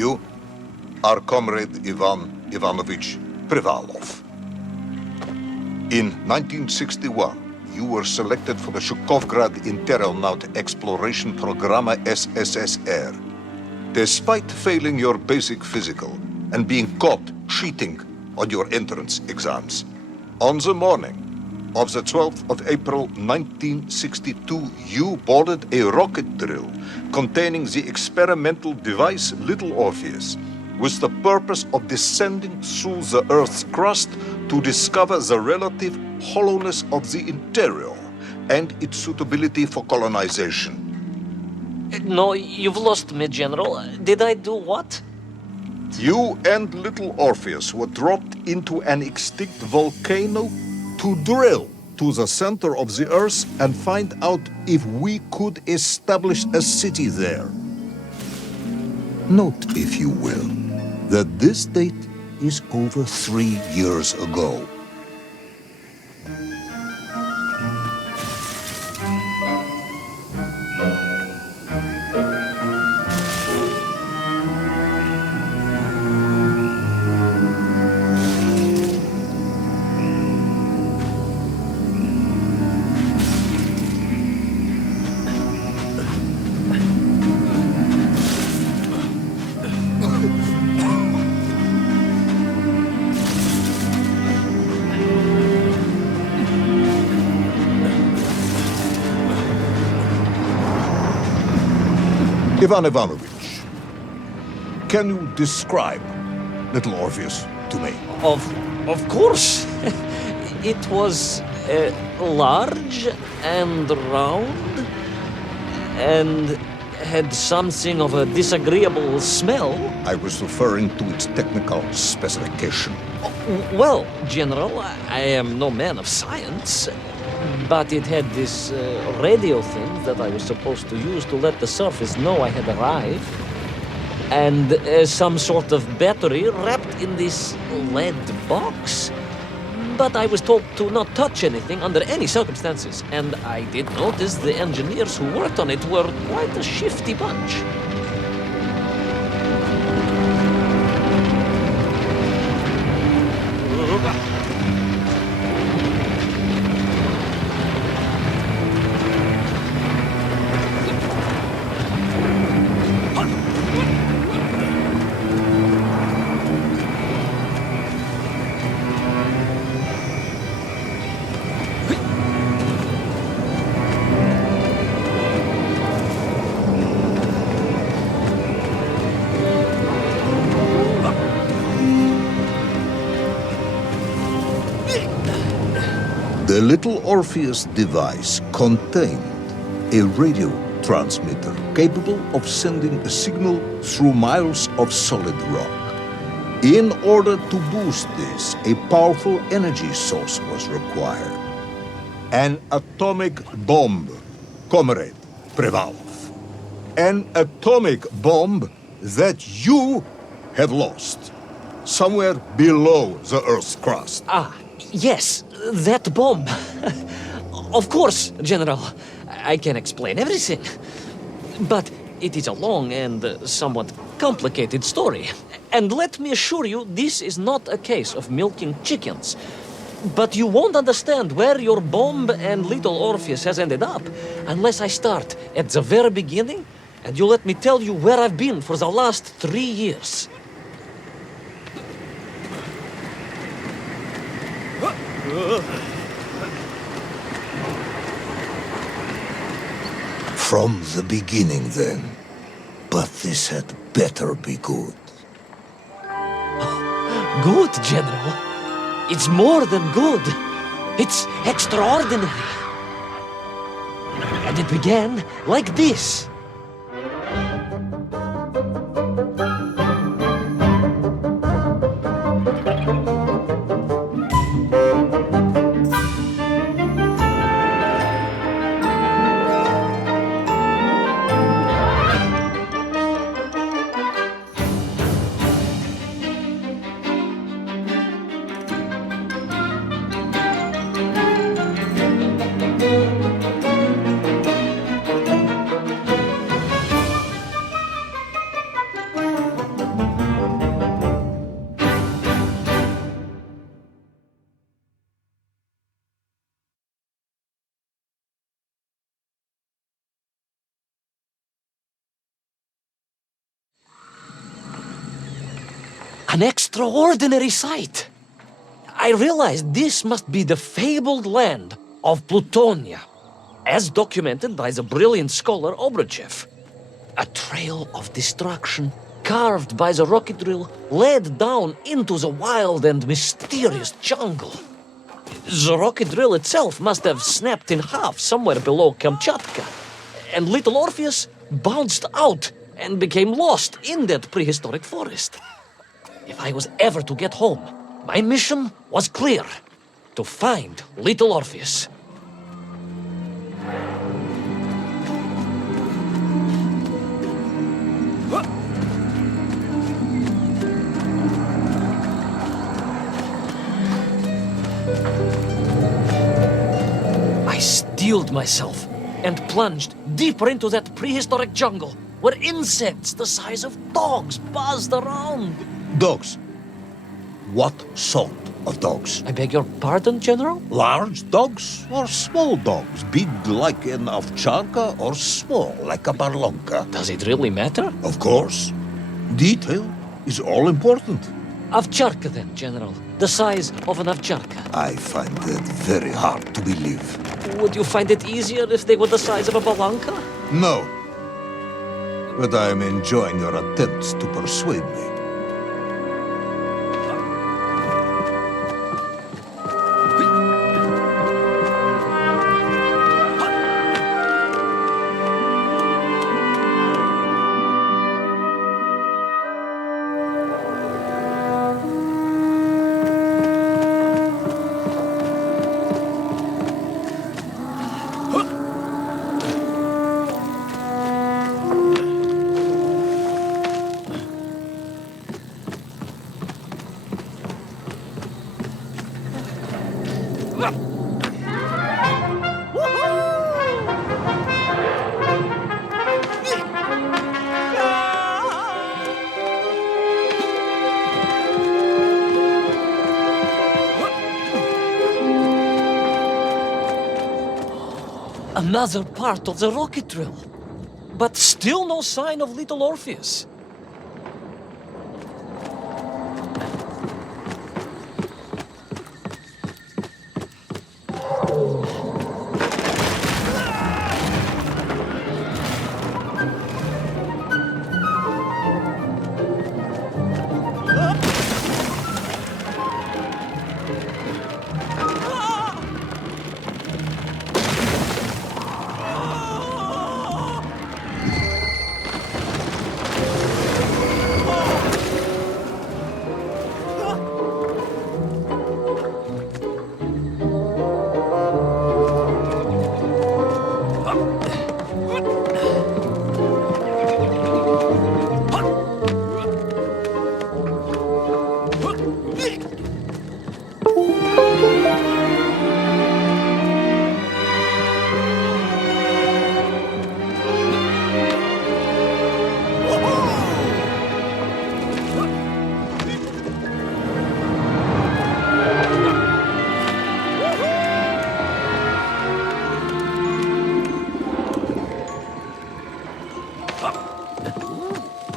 You are Comrade Ivan Ivanovich Privalov. In 1961, you were selected for the Shukovgrad Interonaut Exploration Programma SSSR. Despite failing your basic physical and being caught cheating on your entrance exams, on the morning of the 12th of April 1962, you boarded a rocket drill containing the experimental device Little Orpheus, with the purpose of descending through the Earth's crust to discover the relative hollowness of the interior and its suitability for colonization. No, you've lost me, General. Did I do what? You and Little Orpheus were dropped into an extinct volcano to drill to the center of the Earth and find out if we could establish a city there. Note, if you will, that this date is over 3 years ago. Ivan Ivanovich, can you describe Little Orpheus to me? Of course. It was large and round and had something of a disagreeable smell. I was referring to its technical specification. Well, General, I am no man of science, but it had this radio thing that I was supposed to use to let the surface know I had arrived, and some sort of battery wrapped in this lead box. But I was told to not touch anything under any circumstances, and I did notice the engineers who worked on it were quite a shifty bunch. The Little Orpheus device contained a radio transmitter capable of sending a signal through miles of solid rock. In order to boost this, a powerful energy source was required. An atomic bomb, Comrade Privalov. An atomic bomb that you have lost somewhere below the Earth's crust. Ah, yes, that bomb. Of course, General. I can explain everything. But it is a long and somewhat complicated story. And let me assure you, this is not a case of milking chickens. But you won't understand where your bomb and Little Orpheus has ended up unless I start at the very beginning and you let me tell you where I've been for the last 3 years. From the beginning, then. But this had better be good. Good, General. It's more than good. It's extraordinary. And it began like this. An extraordinary sight. I realized this must be the fabled land of Plutonia, as documented by the brilliant scholar Obruchev. A trail of destruction carved by the rocket drill led down into the wild and mysterious jungle. The rocket drill itself must have snapped in half somewhere below Kamchatka, and little Orpheus bounced out and became lost in that prehistoric forest. If I was ever to get home, my mission was clear: to find little Orpheus. I steeled myself and plunged deeper into that prehistoric jungle where insects the size of dogs buzzed around. Dogs? What sort of dogs? I beg your pardon, General? Large dogs or small dogs? Big like an ovcharka or small like a barlonka? Does it really matter? Of course. Detail is all important. Ovcharka then, General. The size of an ovcharka. I find that very hard to believe. Would you find it easier if they were the size of a balanka? No. But I am enjoying your attempts to persuade me. Another part of the rocket drill. But still no sign of little Orpheus.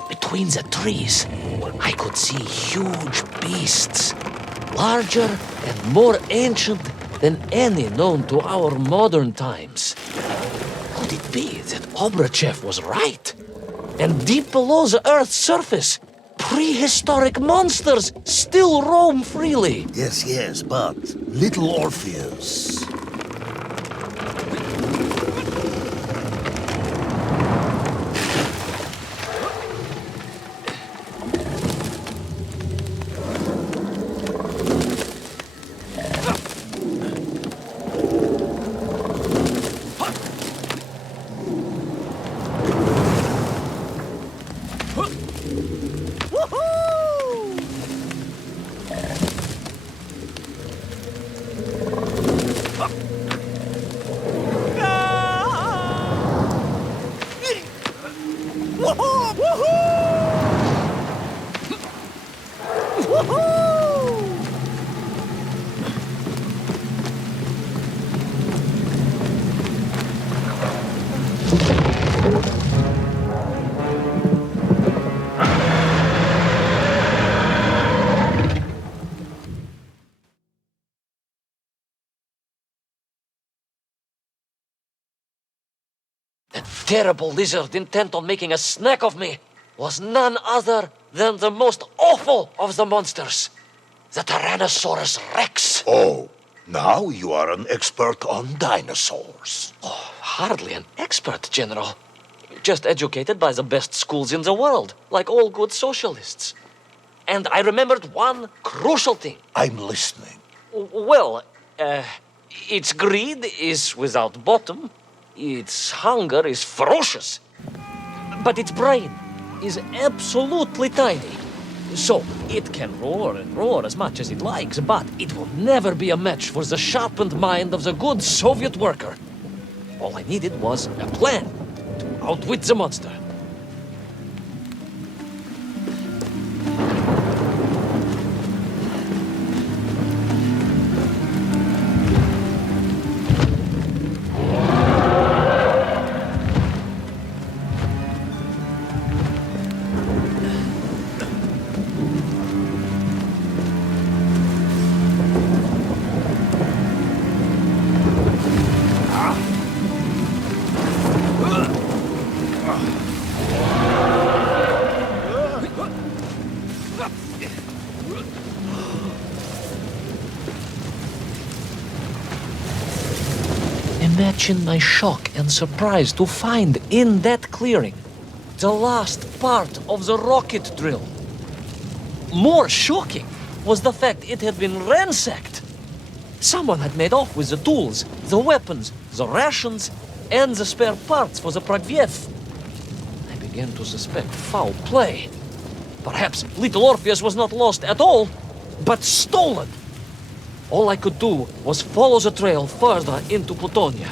Between the trees, I could see huge beasts, larger and more ancient than any known to our modern times. Could it be that Obruchev was right? And deep below the Earth's surface, prehistoric monsters still roam freely. Yes, but little Orpheus. The terrible lizard intent on making a snack of me was none other than the most awful of the monsters, the Tyrannosaurus Rex. Oh, now you are an expert on dinosaurs. Oh, hardly an expert, General. Just educated by the best schools in the world, like all good socialists. And I remembered one crucial thing. I'm listening. Well, its greed is without bottom, its hunger is ferocious, but its brain is absolutely tiny. So, it can roar and roar as much as it likes, but it will never be a match for the sharpened mind of the good Soviet worker. All I needed was a plan to outwit the monster. Imagine my shock and surprise to find in that clearing the last part of the rocket drill. More shocking was the fact it had been ransacked. Someone had made off with the tools, the weapons, the rations, and the spare parts for the Pragviev. I began to suspect foul play. Perhaps little Orpheus was not lost at all, but stolen. All I could do was follow the trail further into Plutonia.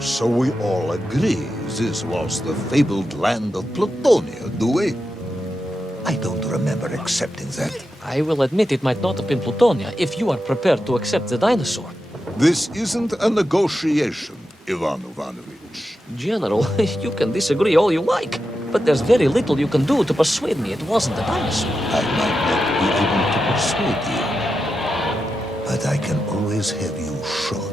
So we all agree this was the fabled land of Plutonia, do we? I don't remember accepting that. I will admit it might not have been Plutonia if you are prepared to accept the dinosaur. This isn't a negotiation, Ivan Ivanovich. General, you can disagree all you like, but there's very little you can do to persuade me it wasn't a dinosaur. I might not be able to persuade you, but I can always have you shot.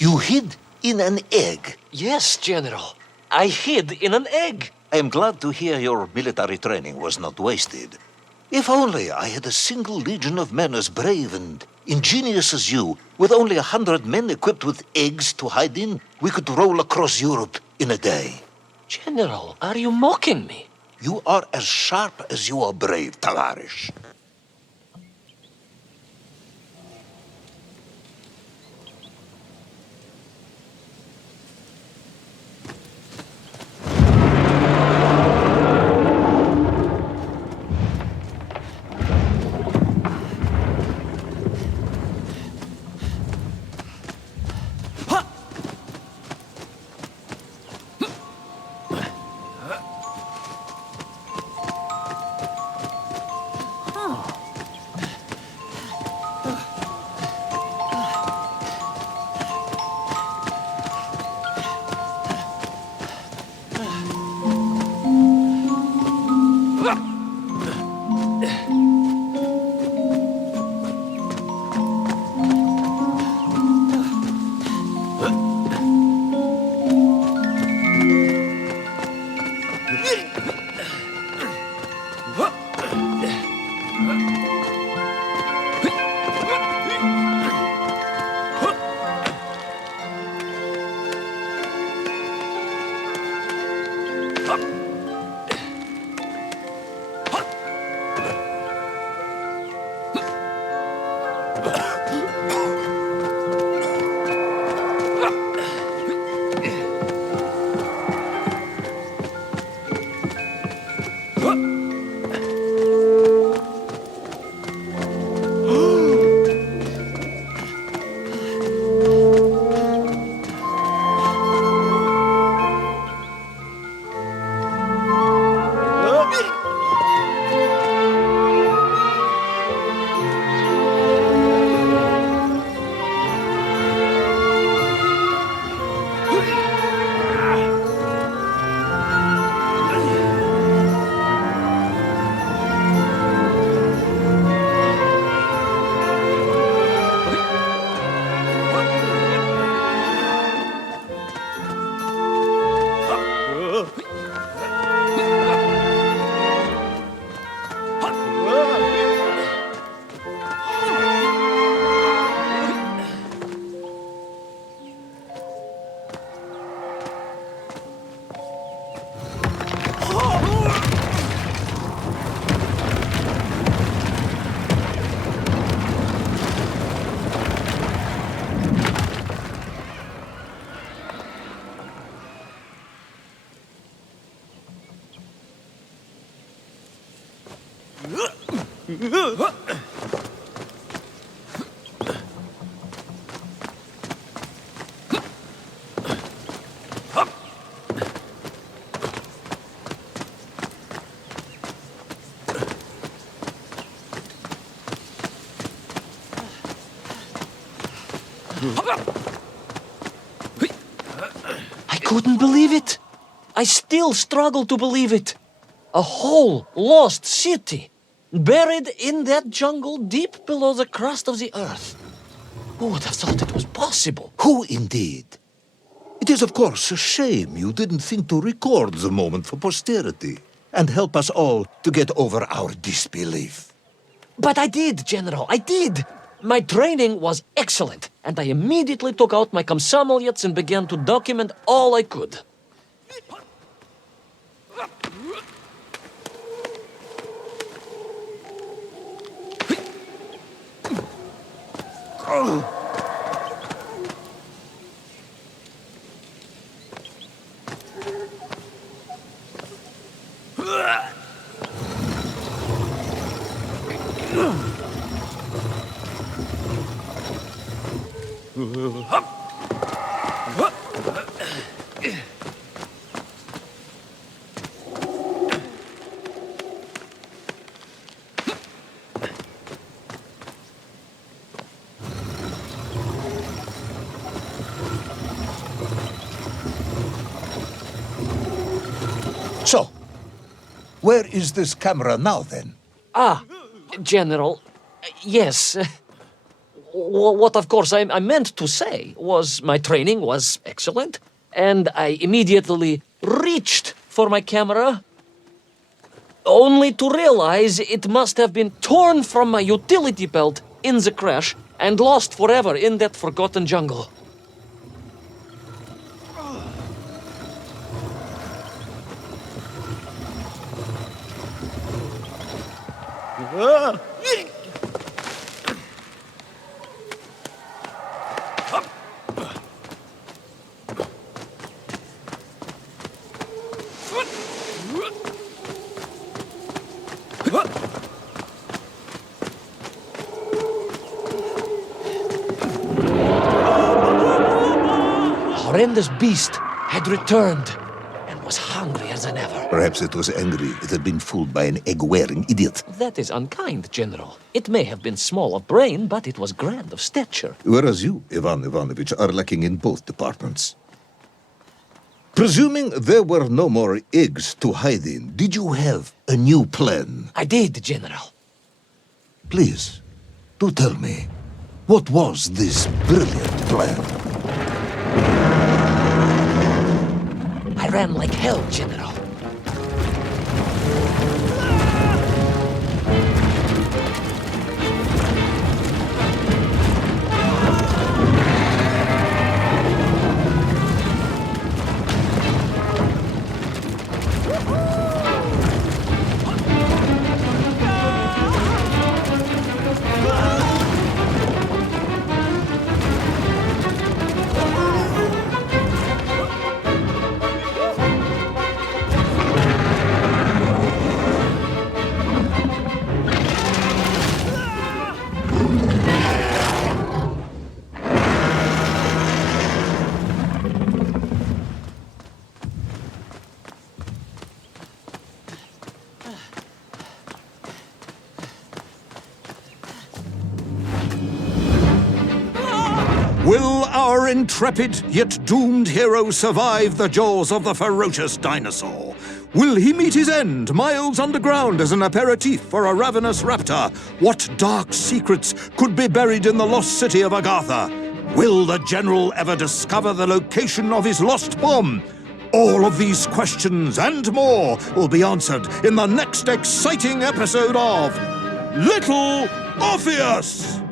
You hid in an egg. Yes, General. I hid in an egg. I am glad to hear your military training was not wasted. If only I had a single legion of men as brave and ingenious as you, with only 100 men equipped with eggs to hide in, we could roll across Europe in a day. General, are you mocking me? You are as sharp as you are brave, Tavarish. I couldn't believe it. I still struggle to believe it. A whole lost city, buried in that jungle deep below the crust of the earth. Who would have thought it was possible? Who indeed? It is, of course, a shame you didn't think to record the moment for posterity and help us all to get over our disbelief. But I did, General, I did. My training was excellent, and I immediately took out my komsomolets and began to document all I could. So, where is this camera now, then? General, yes. What, of course, I meant to say was my training was excellent, and I immediately reached for my camera, only to realize it must have been torn from my utility belt in the crash and lost forever in that forgotten jungle. Horrendous beast had returned and was hungrier than ever. Perhaps it was angry it had been fooled by an egg-wearing idiot. That is unkind, General. It may have been small of brain, but it was grand of stature. Whereas you, Ivan Ivanovich, are lacking in both departments. Presuming there were no more eggs to hide in, did you have a new plan? I did, General. Please, do tell me, what was this brilliant plan? I ran like hell, General. Will our intrepid yet doomed hero survive the jaws of the ferocious dinosaur? Will he meet his end miles underground as an aperitif for a ravenous raptor? What dark secrets could be buried in the lost city of Agatha? Will the general ever discover the location of his lost bomb? All of these questions and more will be answered in the next exciting episode of Little Orpheus!